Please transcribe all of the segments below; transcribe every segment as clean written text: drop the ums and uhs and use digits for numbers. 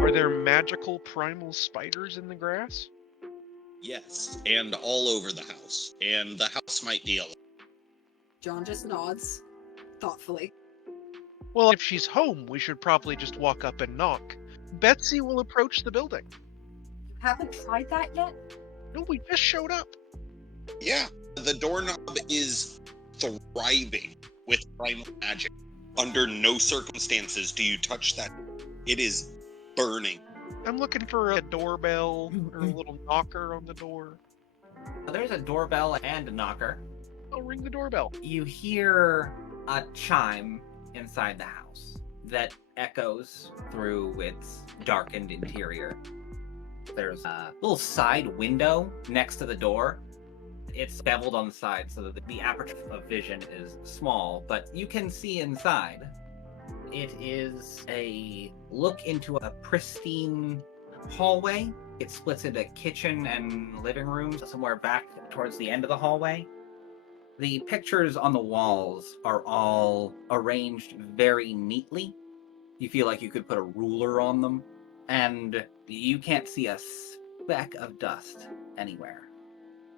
Are there magical primal spiders in the grass? Yes, and all over the house. And the house might be alive. John just nods, thoughtfully. Well, if she's home, we should probably just walk up and knock. Betsy will approach the building. You haven't tried that yet? No, we just showed up. Yeah, the doorknob is thriving with primal magic. Under no circumstances do you touch that. It is burning. I'm looking for a doorbell or a little knocker on the door. There's a doorbell and a knocker. I'll ring the doorbell. You hear a chime inside the house that echoes through its darkened interior. There's a little side window next to the door. It's beveled on the side so that the aperture of vision is small, but you can see inside. It is a look into a pristine hallway. It splits into kitchen and living rooms somewhere back towards the end of the hallway. The pictures on the walls are all arranged very neatly. You feel like you could put a ruler on them, and you can't see a speck of dust anywhere.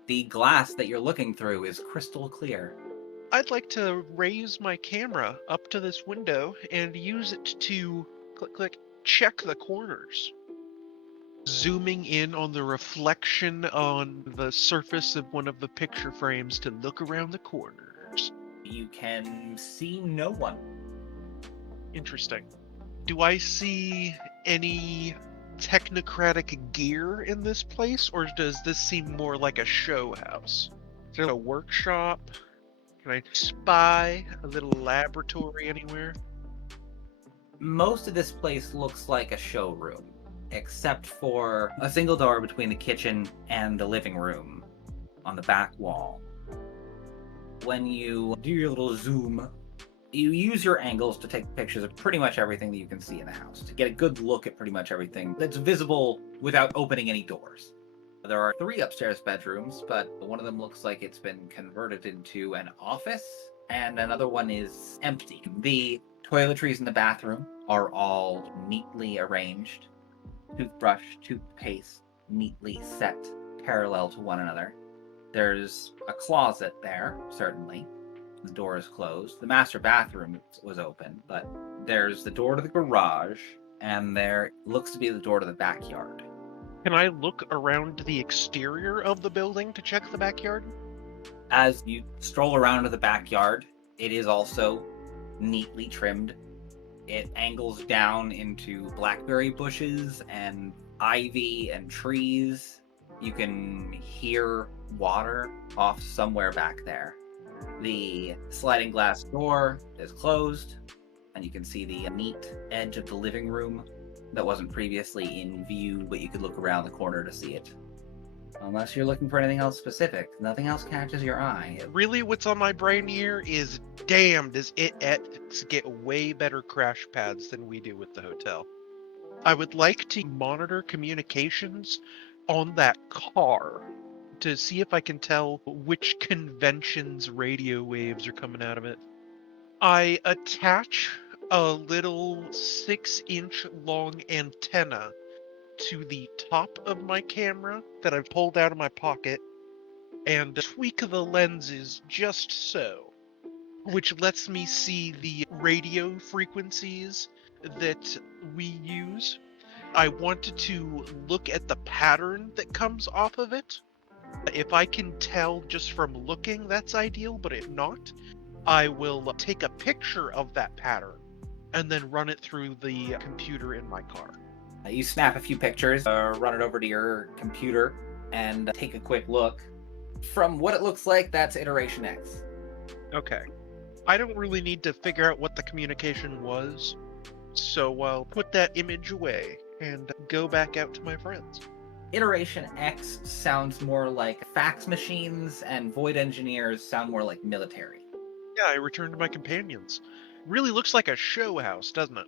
The glass that you're looking through is crystal clear. I'd like to raise my camera up to this window and use it to check the corners. Zooming in on the reflection on the surface of one of the picture frames to look around the corners. You can see no one. Interesting. Do I see any technocratic gear in this place, or does this seem more like a show house? Is there a workshop? Can I spy a little laboratory anywhere? Most of this place looks like a showroom, except for a single door between the kitchen and the living room on the back wall. When you do your little zoom, you use your angles to take pictures of pretty much everything that you can see in the house, to get a good look at pretty much everything that's visible without opening any doors. There are 3 upstairs bedrooms, but one of them looks like it's been converted into an office, and another one is empty. The toiletries in the bathroom are all neatly arranged. Toothbrush, toothpaste, neatly set parallel to one another. There's a closet there, certainly. The door is closed. The master bathroom was open, but there's the door to the garage, and there looks to be the door to the backyard. Can I look around the exterior of the building to check the backyard? As you stroll around to the backyard, it is also neatly trimmed. It angles down into blackberry bushes and ivy and trees. You can hear water off somewhere back there. The sliding glass door is closed, and you can see the neat edge of the living room that wasn't previously in view, but you could look around the corner to see it. Unless you're looking for anything else specific, nothing else catches your eye. Really, what's on my brain here is, damn, does it get way better crash pads than we do with the hotel. I would like to monitor communications on that car to see if I can tell which convention's radio waves are coming out of it. I attach a little 6-inch long antenna to the top of my camera that I've pulled out of my pocket and tweak the lenses just so, which lets me see the radio frequencies that we use. I wanted to look at the pattern that comes off of it. If I can tell just from looking, that's ideal, but if not, I will take a picture of that pattern and then run it through the computer in my car. You snap a few pictures, run it over to your computer, and take a quick look. From what it looks like, that's Iteration X. Okay. I don't really need to figure out what the communication was, so I'll put that image away and go back out to my friends. Iteration X sounds more like fax machines, and Void Engineers sound more like military. Yeah, I returned to my companions. Really looks like a show house, doesn't it?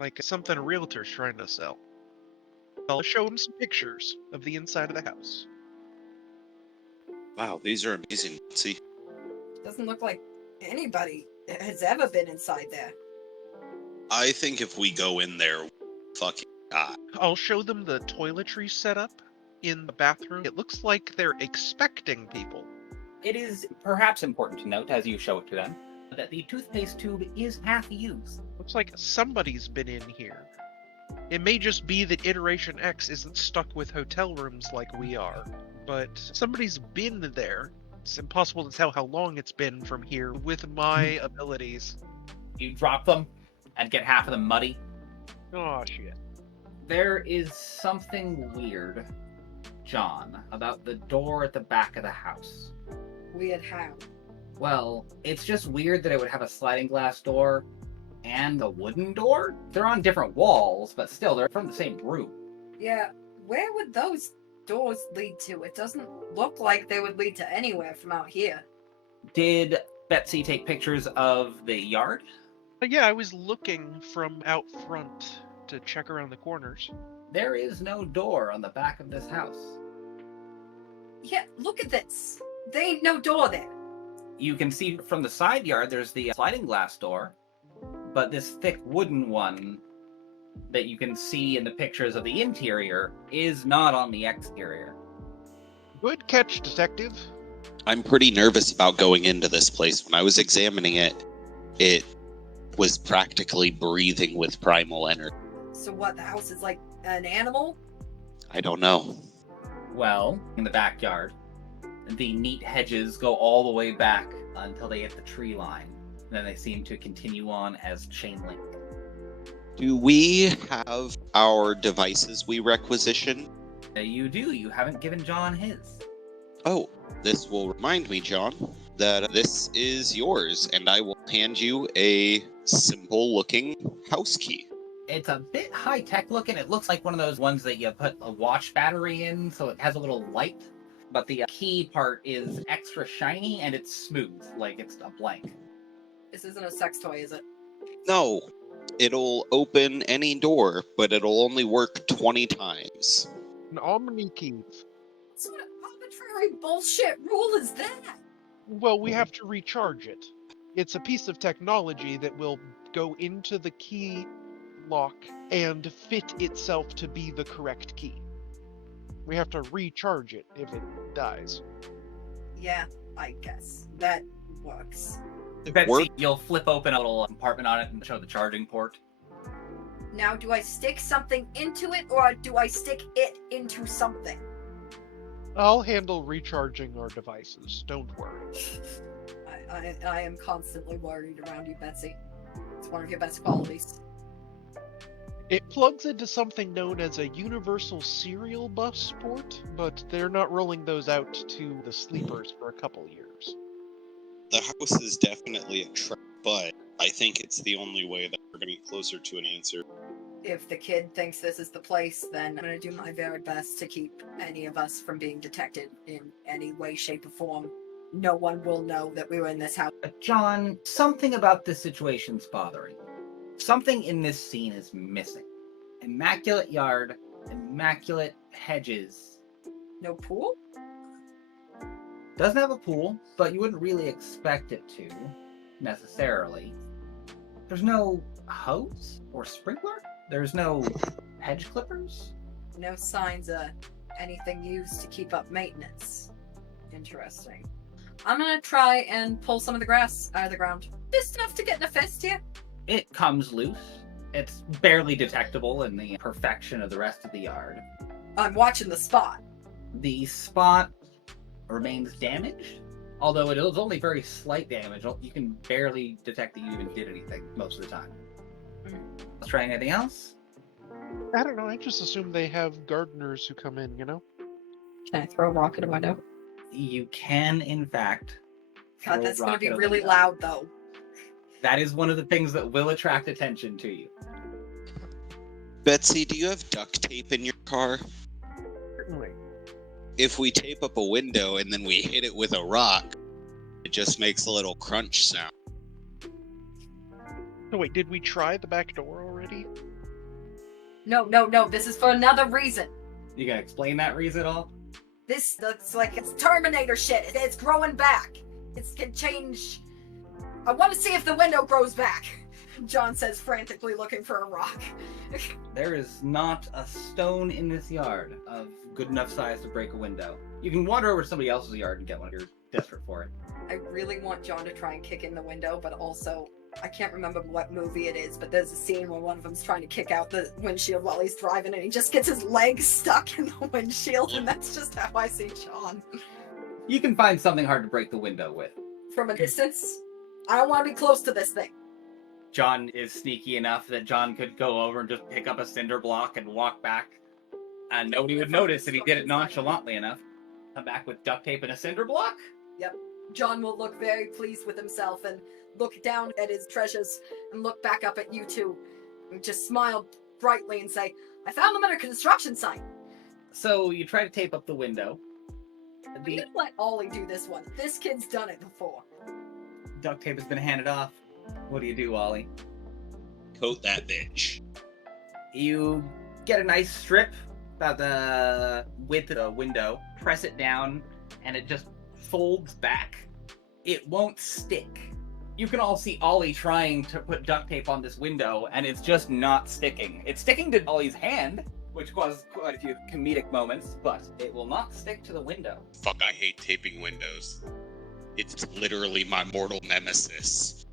Like something a realtor's trying to sell. I'll show him some pictures of the inside of the house. Wow, these are amazing. See, Doesn't look like anybody has ever been inside there. I think if we go in there, we'll fucking die. I'll show them the toiletry setup in the bathroom. It looks like they're expecting people. It is perhaps important to note, as you show it to them, that the toothpaste tube is half used. Looks like somebody's been in here. It may just be that Iteration X isn't stuck with hotel rooms like we are, but somebody's been there. It's impossible to tell how long it's been from here with my abilities. You drop them and get half of them muddy. Oh, shit. There is something weird, John, about the door at the back of the house. Weird how? Well, it's just weird that it would have a sliding glass door and a wooden door. They're on different walls, but still, they're from the same room. Yeah, where would those doors lead to? It doesn't look like they would lead to anywhere from out here. Did Betsy take pictures of the yard? But yeah, I was looking from out front to check around the corners. There is no door on the back of this house. Yeah, look at this. There ain't no door there. You can see from the side yard there's the sliding glass door, but this thick wooden one that you can see in the pictures of the interior is not on the exterior. Good catch, detective. I'm pretty nervous about going into this place. When I was examining it, it was practically breathing with primal energy. So what, the house is like an animal? I don't know. Well, in the backyard, the neat hedges go all the way back until they hit the tree line. Then they seem to continue on as chain link. Do we have our devices we requisition? You do. You haven't given John his. Oh, this will remind me, John, that this is yours, and I will hand you a simple-looking house key. It's a bit high-tech looking. It looks like one of those ones that you put a watch battery in, so it has a little light. But the key part is extra shiny, and it's smooth, like it's a blank. This isn't a sex toy, is it? No, it'll open any door, but it'll only work 20 times. An Omni key. What sort of arbitrary bullshit rule is that? Well, we have to recharge it. It's a piece of technology that will go into the key lock and fit itself to be the correct key. We have to recharge it if it dies. Yeah, I guess. That works. Betsy, you'll flip open a little compartment on it and show the charging port. Now, do I stick something into it, or do I stick it into something? I'll handle recharging our devices, don't worry. I am constantly worried around you, Betsy. It's one of your best qualities. It plugs into something known as a universal serial bus port, but they're not rolling those out to the sleepers for a couple years. The house is definitely a trap, but I think it's the only way that we're going to get closer to an answer. If the kid thinks this is the place, then I'm going to do my very best to keep any of us from being detected in any way, shape, or form. No one will know that we were in this house. John, something about this situation's bothering you. Something in this scene is missing. Immaculate yard, immaculate hedges. No pool? Doesn't have a pool, but you wouldn't really expect it to, necessarily. There's no hose or sprinkler? There's no hedge clippers? No signs of anything used to keep up maintenance. Interesting. I'm gonna try and pull some of the grass out of the ground. Just enough to get in a fist here. It comes loose. It's barely detectable in the perfection of the rest of the yard. I'm watching the spot. The spot remains damaged, although it is only very slight damage. You can barely detect that you even did anything most of the time. Let's try anything else? I don't know, I just assume they have gardeners who come in, you know? Can I throw a rock at a window? You can, in fact. God, throw that's a gonna rock be at a really window. loud, though. That is one of the things that will attract attention to you. Betsy, do you have duct tape in your car? Certainly. If we tape up a window and then we hit it with a rock, it just makes a little crunch sound. So wait, did we try the back door already? No, this is for another reason. You gonna explain that reason at all? This looks like it's Terminator shit. It's growing back. It can change I want to see if the window grows back, John says, frantically looking for a rock. There is not a stone in this yard of good enough size to break a window. You can wander over to somebody else's yard and get one if you're desperate for it. I really want John to try and kick in the window, but also, I can't remember what movie it is, but there's a scene where one of them's trying to kick out the windshield while he's driving, and he just gets his legs stuck in the windshield, and that's just how I see John. You can find something hard to break the window with. From a distance, I don't want to be close to this thing. John is sneaky enough that John could go over and just pick up a cinder block and walk back, and nobody would notice if he did it nonchalantly enough. Come back with duct tape and a cinder block? Yep. John will look very pleased with himself and look down at his treasures and look back up at you two and just smile brightly and say, I found them at a construction site. So you try to tape up the window. The Just let Ollie do this one. This kid's done it before. duct tape has been handed off. What do you do, Ollie? Coat that bitch. You get a nice strip about the width of the window, press it down, and it just folds back. It won't stick. You can all see Ollie trying to put duct tape on this window, and it's just not sticking. It's sticking to Ollie's hand, which caused quite a few comedic moments, but it will not stick to the window. Fuck, I hate taping windows. It's literally my mortal nemesis.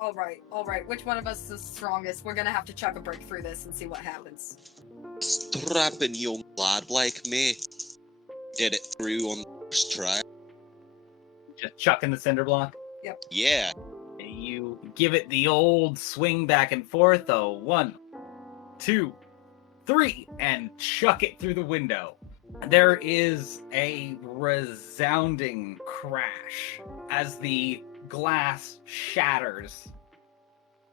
Alright. Which one of us is strongest? We're gonna have to chuck a brick through this and see what happens. Strapping young lad like me. Did it through on the first try. Just chucking the cinder block. Yeah. You give it the old swing back and forth, though. 1, 2, 3, and chuck it through the window. There is a resounding crash as the glass shatters,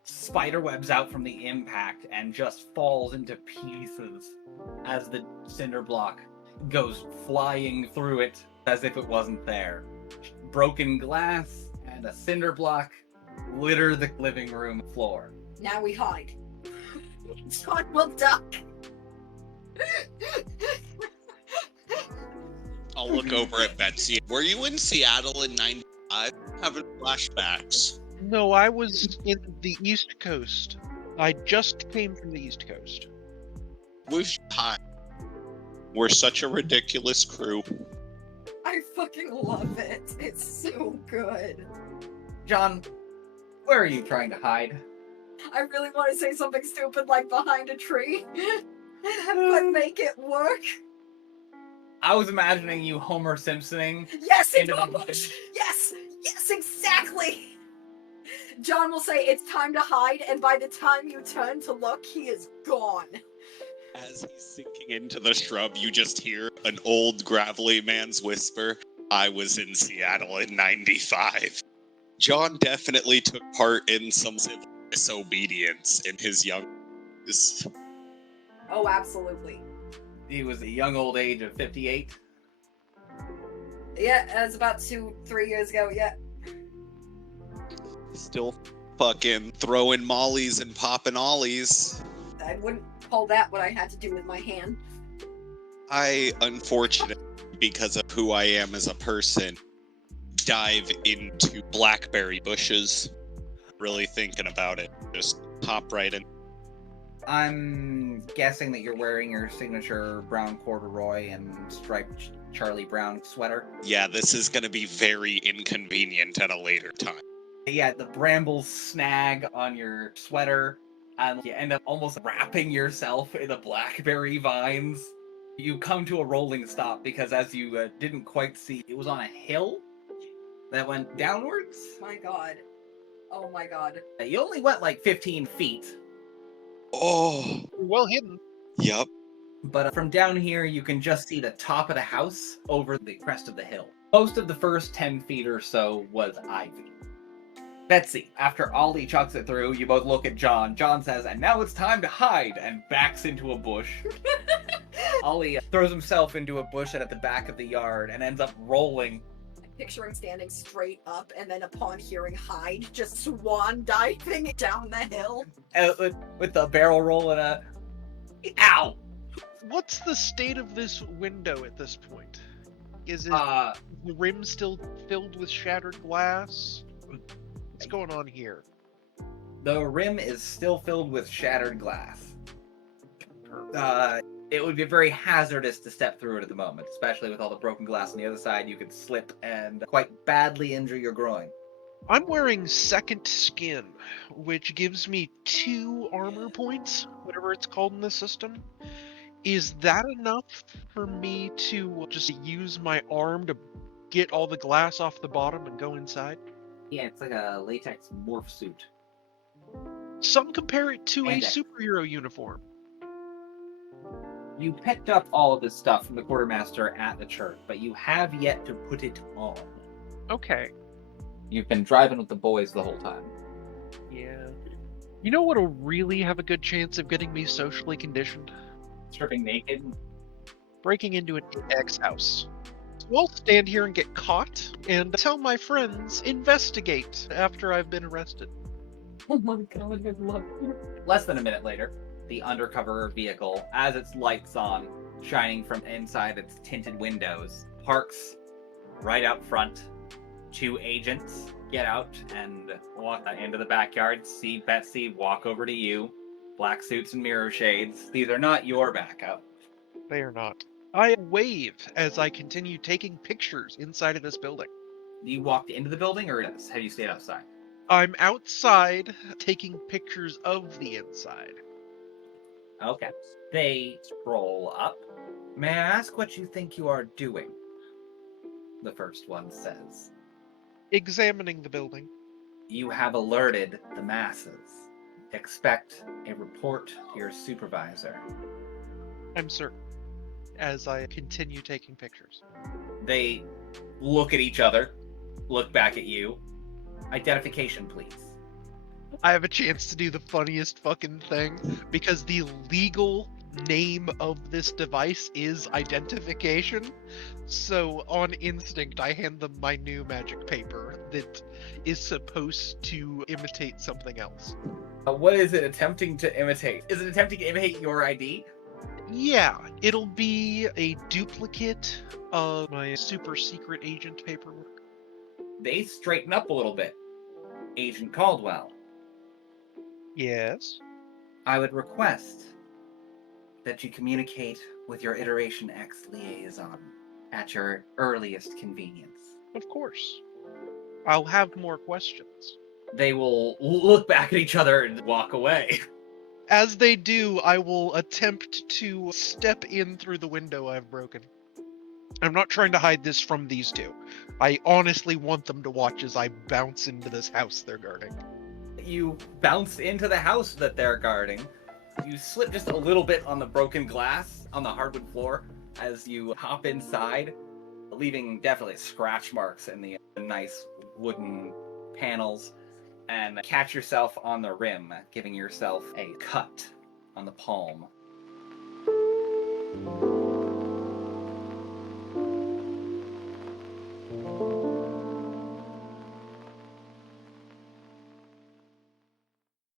spiderwebs out from the impact, and just falls into pieces as the cinder block goes flying through it as if it wasn't there. Broken glass and a cinder block litter the living room floor. Now we hide. John will duck. I'll look over at Betsy. Were you in Seattle in 95? Having flashbacks. No, I was in the East Coast. I just came from the East Coast. Hi. We're such a ridiculous crew. I fucking love it. It's so good. John, where are you trying to hide? I really want to say something stupid like behind a tree, but make it work. I was imagining you Homer Simpsoning. Yes, it's into the almost. bush. Yes, exactly. John will say it's time to hide, and by the time you turn to look, he is gone. As he's sinking into the shrub, you just hear an old gravelly man's whisper, I was in Seattle in 95. John definitely took part in some civil disobedience in his young years. Oh, absolutely. He was a young old age of 58. Yeah, that was about 2-3 years ago, yeah. Still fucking throwing mollies and popping ollies. I wouldn't call that what I had to do with my hand. I, unfortunately, because of who I am as a person, dive into blackberry bushes. Really thinking about it. Just hop right in. I'm guessing that you're wearing your signature brown corduroy and striped Charlie Brown sweater. Yeah, this is going to be very inconvenient at a later time. Yeah, the brambles snag on your sweater, and you end up almost wrapping yourself in the blackberry vines. You come to a rolling stop because as you didn't quite see, it was on a hill that went downwards. My god. Oh my god. You only went like 15 feet. Oh, Well hidden. yep. But from down here, you can just see the top of the house over the crest of the hill. Most of the first 10 feet or so was ivy. Betsy, after Ollie chucks it through, you both look at John. John says, and now it's time to hide, and backs into a bush. Ollie throws himself into a bush at the back of the yard and ends up rolling. I picture him standing straight up, and then upon hearing hide, just swan diving down the hill. With the barrel roll and a... Ow! What's the state of this window at this point? Is it Uh, the rim still filled with shattered glass? What's going on here? The rim is still filled with shattered glass. It would be very hazardous to step through it at the moment, especially with all the broken glass on the other side. You could slip and quite badly injure your groin. I'm wearing second skin, which gives me 2 armor points, whatever it's called in the system. Is that enough for me to just use my arm to get all the glass off the bottom and go inside? Yeah, it's like a latex morph suit. Some compare it to a And superhero uniform. You picked up all of this stuff from the quartermaster at the church, but you have yet to put it on. Okay. You've been driving with the boys the whole time. Yeah. You know what'll really have a good chance of getting me socially conditioned? Stripping naked. Breaking into an ex house. We'll stand here and get caught and tell my friends investigate after I've been arrested. Oh my god, I love you. Less than a minute later, the undercover vehicle, as its lights on, shining from inside its tinted windows, parks right out front. 2 agents get out and walk into the backyard, see Betsy walk over to you. Black suits and mirror shades. These are not your backup. They are not. I wave as I continue taking pictures inside of this building. You walked into the building, or have you stayed outside? I'm outside taking pictures of the inside. Okay. They scroll up. May I ask what you think you are doing? The first one says. Examining the building. You have alerted the masses. Expect a report to your supervisor. I'm certain. As I continue taking pictures. They look at each other, look back at you. Identification, please. I have a chance to do the funniest fucking thing because the legal name of this device is identification. So on instinct, I hand them my new magic paper that is supposed to imitate something else. What is it attempting to imitate? Is it attempting to imitate your ID? Yeah, it'll be a duplicate of my super secret agent paperwork. They straighten up a little bit. Agent Caldwell, Yes? I would request that you communicate with your Iteration X liaison at your earliest convenience. Of course. I'll have more questions. They will look back at each other and walk away. As they do, I will attempt to step in through the window I've broken. I'm not trying to hide this from these two. I honestly want them to watch as I bounce into this house they're guarding. You bounce into the house that they're guarding. You slip just a little bit on the broken glass on the hardwood floor as you hop inside, leaving definitely scratch marks in the nice wooden panels, and catch yourself on the rim, giving yourself a cut on the palm.